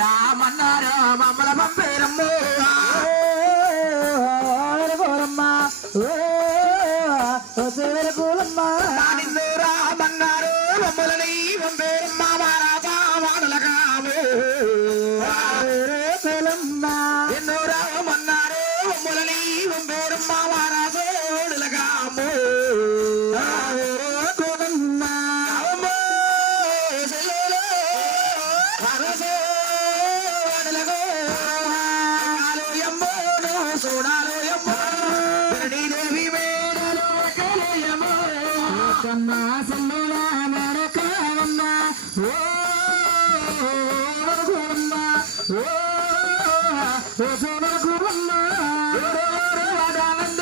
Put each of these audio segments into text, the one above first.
రామన్నారు మమ్మల పంపేరమ్ము. నిన్ను రామన్నారు మమ్మల్ని పంపేరమ్మ ఓరోరో వాడానందో ఓ బల్లె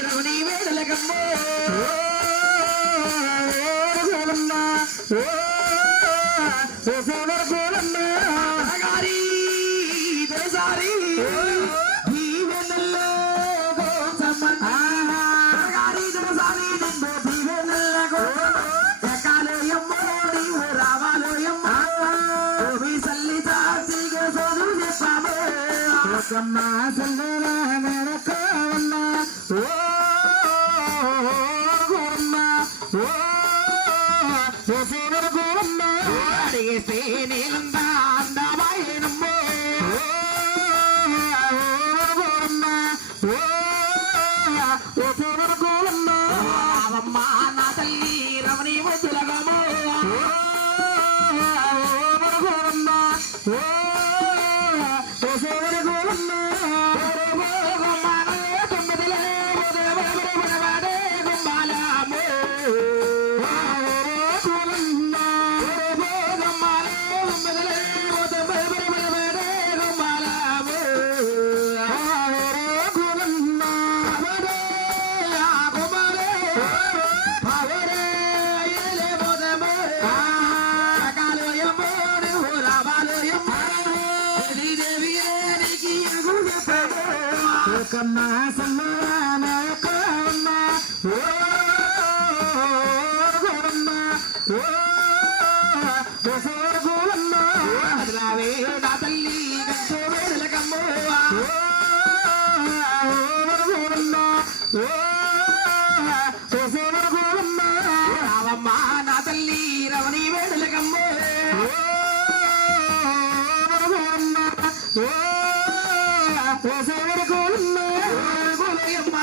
కంచు వేదలకమ్మో. నా తల్లి రమణి వేదలకమ్మో. అడగారి దేశారి దీవెనల్లో గోసమ్మ. అడగారి దేశారి నిన్ను దీవెనల్లో గోసమ్మ. ఎక్కాలో ఎమ్మో నీవు రావాలో ఎమ్మో. భూమి సల్లి చాచిగా చదువు చెప్పాము. అడిగేస్తే కన్నా సన్నా కన్నా ఓ గోరన్నా ఓ గోరన్నా అదిలావే నా తల్లి కంచు వేదలకమ్మో. గోరన్నా ఓ గోరన్నా రావమ్మ నా తల్లి రమణి వేదలకమ్మో. గోలయమ్మ నువ్వు రావలయమ్మ.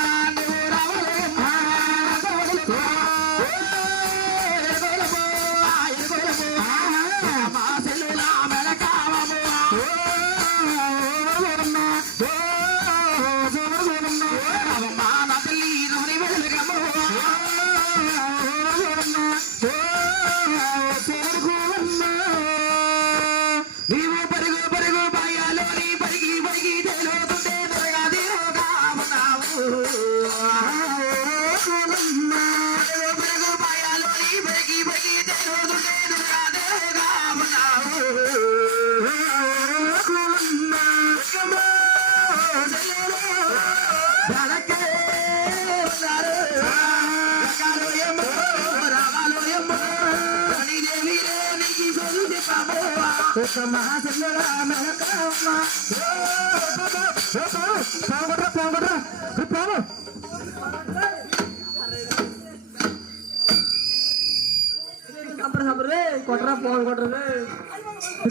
కొట్రా పోను కొట్రా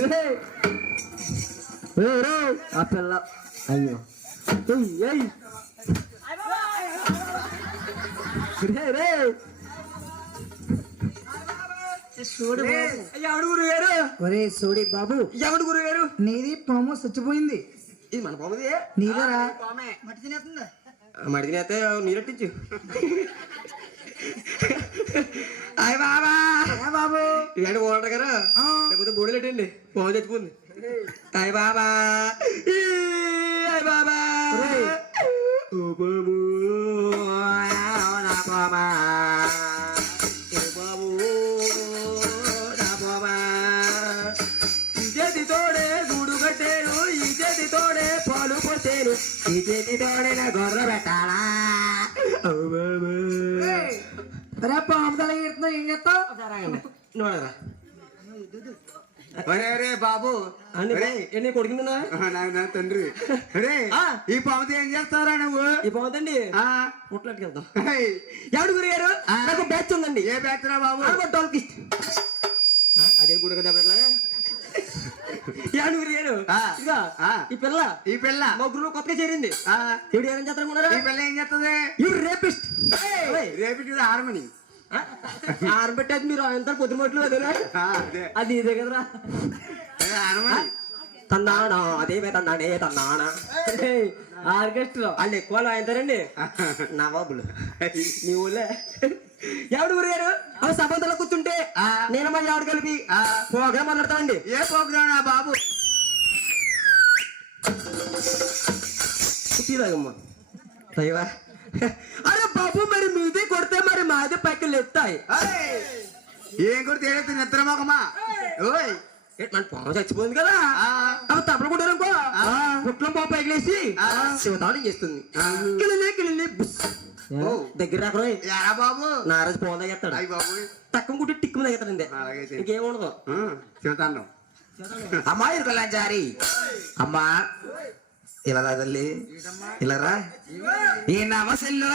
రే రే ఆ పిల్ల అయ్యో ఏయ్ రే రే చూడు గురు ఒరే సోడి బాబు. ఎవడు గురు గారు నీది పాము చచ్చిపోయింది. ఇది మన పొమ్మది నీదరా? మడి తినేస్తే నీరట్టించు అయ్య బాబా. ఇలాంటి గారు లేకపోతే చచ్చిపోయింది అయ్య బాబా. అయ్య బాబా. ఓ బాబు. నా బాబా. ఈ చేతితోడే నా గొర్రె పెట్టాలా బాబా ఏం చేస్తావు? నువ్వు ఒరే బాబు. ఎన్ని నా తండ్రి. ఈ పాముతో ఏం చేస్తారా నువ్వు? ఈ ఆ, పుట్లకి వెళ్దాం. హై. ఎవడు గురిగారు ఆ. నాకు బ్యాచ్ ఉందండి. ఏ బేత్తరా బాబు? టాల్కి అదే గుడి కదా ఇదిగో ఆ. ఈ పిల్ల. ఈ పిల్ల. మా గురువు కొత్తగా చేరింది. ఆ, ఇవిడు ఏం చేస్తారనుకున్నారా ఈ పిల్ల ఏం చేస్తుంది? ఇవి రేపిస్ట్. రేపు చూడు హార్మోని. ఆరం పెట్టేది మీరు ఆయన పొద్దుమట్లు అదేనా? అదే. అది ఇదే కదరా. హార్మోని. తన్నానా అదేమే తన్నానే తన్నానా. ఆర్కెస్ట్రా. వాళ్ళు ఎక్కువ ఆయనతారండి నవాబులు. నీ ఊళ్ళే. ఎవడు గురిగారు అవి ఆ. నేను మళ్ళీ ఎవడు కలిపి ఆ. పోగా మాట్లాడతామండి ఏ ప్రోగ్రామ్ నా బాబు అరే బాబు మరి మీది కొడితే మరి మాది పక్కలు ఎత్తాయి ఏం కూడా తేలితే నిద్ర మొగమా ఓయ్. మన పాము చచ్చిపోయింది కదా. అవి తప్పలు కొట్టారనుకో పుట్లం పాప ఎగిలేసి. శివతాళం చేస్తుంది. కిలిలి కిలిలి బుస్. ఓ. దగ్గర రాకరోయ్ యారా బాబు. నారాజు పోన్ తగ్గేస్తాడు బాబు. తక్కువ కుట్టి టిక్కు తగ్గేస్తాడండి. ఇంకేముండదు చెబుతాను. అమ్మా ఇరుకలా జారి. అమ్మా ఇలా రా తల్లి. ఇలా రా. ఈ నమసెల్లు